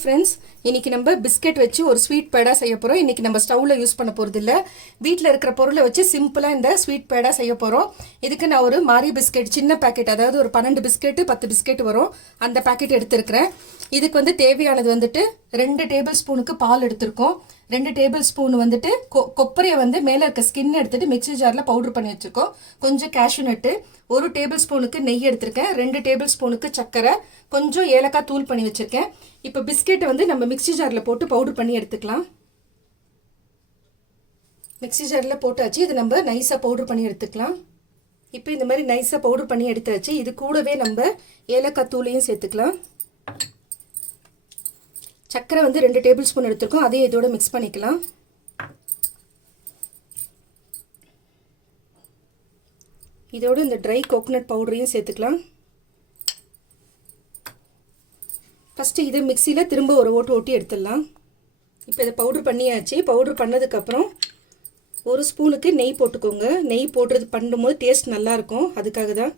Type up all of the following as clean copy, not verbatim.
Friends, இன்னைக்கு நம்ம biscuit வச்சு ஒரு ஸ்வீட் பேடா செய்ய போகிறோம். இன்னைக்கு நம்ம ஸ்டவ்வில் யூஸ் பண்ண போகிறது இல்லை, வீட்டில் இருக்கிற பொருளை வச்சு சிம்பிளாக இந்த ஸ்வீட் பேடா செய்ய போகிறோம். இதுக்கு நான் ஒரு மாரி பிஸ்கெட் சின்ன பேக்கெட், அதாவது ஒரு 12 பிஸ்கெட்டு 10 பிஸ்கெட் வரும், அந்த பேக்கெட் எடுத்துருக்கிறேன். இதுக்கு தேவையானது 2 டேபிள் ஸ்பூனுக்கு பால் எடுத்திருக்கோம். 2 டேபிள் ஸ்பூன் கொப்பரையை மேலே இருக்க ஸ்கின் எடுத்துட்டு மிக்ஸி ஜாரில் பவுடர் பண்ணி வச்சுருக்கோம். கொஞ்சம் கேஷ்யூ நட்டு, 1 டேபிள் ஸ்பூனுக்கு நெய் எடுத்திருக்கேன். 2 டேபிள் ஸ்பூனுக்கு சர்க்கரை, கொஞ்சம் ஏலக்காய் தூள் பண்ணி வச்சுருக்கேன். இப்போ பிஸ்கெட்டை நம்ம மிக்ஸி ஜாரில் போட்டு பவுடர் பண்ணி எடுத்துக்கலாம். மிக்ஸி ஜாரில் போட்டாச்சு. இது நம்ம நைஸாக பவுடர் பண்ணி எடுத்துக்கலாம். இப்போ இந்த மாதிரி நைஸாக பவுடர் பண்ணி எடுத்தாச்சு. இது கூடவே நம்ம ஏலக்காய் தூளையும் சேர்த்துக்கலாம். சர்க்கரை 2 டேபிள் ஸ்பூன் எடுத்துருக்கோம், அதையும் இதோட மிக்ஸ் பண்ணிக்கலாம். இதோட இந்த ட்ரை கோகோனட் பவுடரையும் சேர்த்துக்கலாம். ஃபஸ்ட்டு இதை மிக்சியில் திரும்ப ஒரு ஓட்டி எடுத்துடலாம். இப்போ இதை பவுடர் பண்ணியாச்சு. பவுடர் பண்ணதுக்கப்புறம் 1 ஸ்பூனுக்கு நெய் போட்டுக்கோங்க. நெய் போடுறது பண்ணும்போது டேஸ்ட் நல்லாயிருக்கும், அதுக்காக தான்.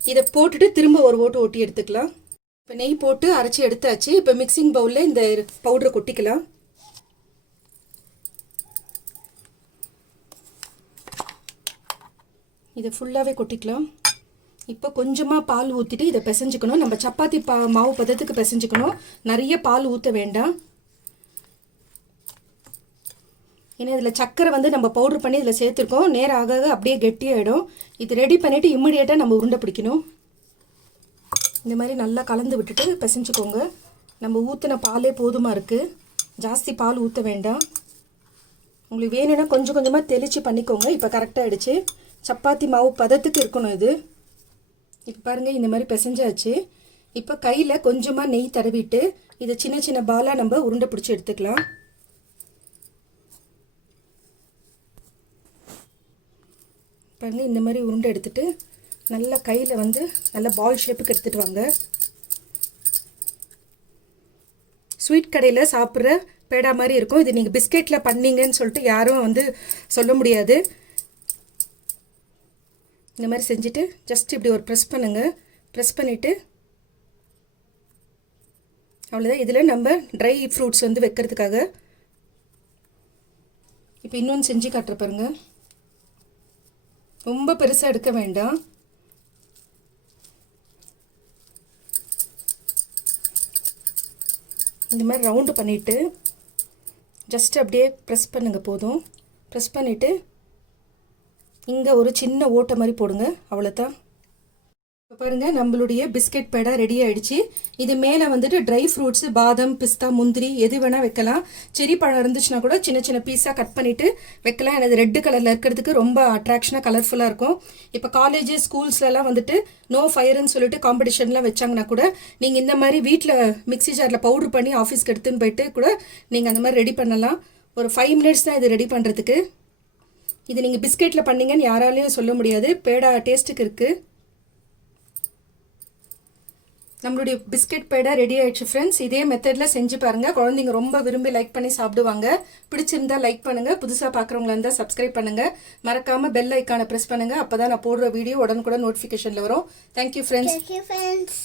இதை போட்டுட்டு திரும்ப ஒரு ஓட்டி எடுத்துக்கலாம். இப்போ நெய் போட்டு அரைச்சி எடுத்தாச்சு. இப்போ மிக்சிங் பவுலில் இந்த பவுடரை கொட்டிக்கலாம். இதை ஃபுல்லாகவே கொட்டிக்கலாம். இப்போ கொஞ்சமாக பால் ஊற்றிட்டு இதை பிசைஞ்சிக்கணும். நம்ம சப்பாத்தி மாவு பதத்துக்கு பிசைஞ்சிக்கணும், நிறைய பால் ஊற்ற வேண்டாம். ஏன்னா இதில் சக்கரை நம்ம பவுடர் பண்ணி இதில் சேர்த்துருக்கோம். நேரம் ஆக அப்படியே கெட்டியாகிடும். இது ரெடி பண்ணிவிட்டு இம்மிடியேட்டாக நம்ம உருண்டை பிடிக்கணும். இந்த மாதிரி நல்லா கலந்து விட்டுட்டு பிசைஞ்சிக்கோங்க. நம்ம ஊற்றின பாலே போதுமாக இருக்குது, ஜாஸ்தி பால் ஊற்ற வேண்டாம். உங்களுக்கு வேணும்னா கொஞ்சம் கொஞ்சமாக தெளித்து பண்ணிக்கோங்க. இப்போ கரெக்டாக ஆகிடுச்சு. சப்பாத்தி மாவு பதத்துக்கு இருக்கணும் இது. இப்போ பாருங்கள், இந்த மாதிரி பிசைஞ்சாச்சு. இப்போ கையில் கொஞ்சமாக நெய் தடவிட்டு இதை சின்ன சின்ன பாலாக நம்ம உருண்டை பிடிச்சி எடுத்துக்கலாம். பாருங்கள், இந்த மாதிரி உருண்டை எடுத்துட்டு நல்லா கையில் நல்லா பால் ஷேப்புக்கு எடுத்துகிட்டு வாங்க. ஸ்வீட் கடையில் சாப்பிட்ற பேடா மாதிரி இருக்கும். இது நீங்கள் பிஸ்கெட்டில் பண்ணீங்கன்னு சொல்லிட்டு யாரும் சொல்ல முடியாது. இந்த மாதிரி செஞ்சுட்டு ஜஸ்ட் இப்படி ஒரு ப்ரெஸ் பண்ணுங்கள். ப்ரெஸ் பண்ணிவிட்டு அவ்வளோதான். இதில் நம்ம ட்ரை ஃப்ரூட்ஸ் வைக்கிறதுக்காக இப்போ இன்னொன்று செஞ்சு காட்டுற பாருங்க. ரொம்ப பெருசாக எடுக்க வேண்டாம். இந்த மாதிரி ரவுண்டு பண்ணிவிட்டு ஜஸ்ட் அப்படியே ப்ரெஸ் பண்ணுங்கள், போதும். ப்ரெஸ் பண்ணிவிட்டு இங்கே ஒரு சின்ன ஓட்டை மாதிரி போடுங்க, அவ்வளோதான். இப்போ பாருங்கள், நம்மளுடைய பிஸ்கெட் பேடா ரெடி ஆகிடுச்சு. இது மேலே ட்ரை ஃப்ரூட்ஸு, பாதாம், பிஸ்தா, முந்திரி எது வேணால் வைக்கலாம். செரி பழம் இருந்துச்சுன்னா கூட சின்ன சின்ன பீஸாக கட் பண்ணிவிட்டு வைக்கலாம். எனக்கு ரெட்டு கலரில் இருக்கிறதுக்கு ரொம்ப அட்ராக்ஷனாக கலர்ஃபுல்லாக இருக்கும். இப்போ காலேஜ் ஸ்கூல்ஸ்லலாம் நோ ஃபயர்னு சொல்லிட்டு காம்படிஷன்லாம் வச்சாங்கன்னா கூட நீங்கள் இந்த மாதிரி வீட்டில் மிக்ஸி ஜாரில் பவுடர் பண்ணி ஆஃபீஸ்க்கு எடுத்துன்னு போயிட்டு கூட நீங்கள் அந்த மாதிரி ரெடி பண்ணலாம். ஒரு 5 மினிட்ஸ் தான் இது ரெடி பண்ணுறதுக்கு. இது நீங்கள் பிஸ்கெட்டில் பண்ணிங்கன்னு யாராலையும் சொல்ல முடியாது, பேடா டேஸ்ட்டுக்கு இருக்குது. நம்மளுடைய பிஸ்கெட் பேடா ரெடி ஆகிடுச்சு ஃப்ரெண்ட்ஸ். இதே மெத்தடில் செஞ்சு பாருங்கள். குழந்தைங்க ரொம்ப விரும்பி லைக் பண்ணி சாப்பிடுவாங்க. பிடிச்சிருந்தா லைக் பண்ணுங்கள். புதுசாக பார்க்குறவங்களா இருந்தால் சப்ஸ்கிரைப் பண்ணுங்கள். மறக்காமல் பெல் ஐக்கானை ப்ரெஸ் பண்ணுங்கள். அப்போ தான் நான் போடுற வீடியோ உடனுக்குடன் நோட்டிஃபிகேஷனில் வரும். Thank you friends.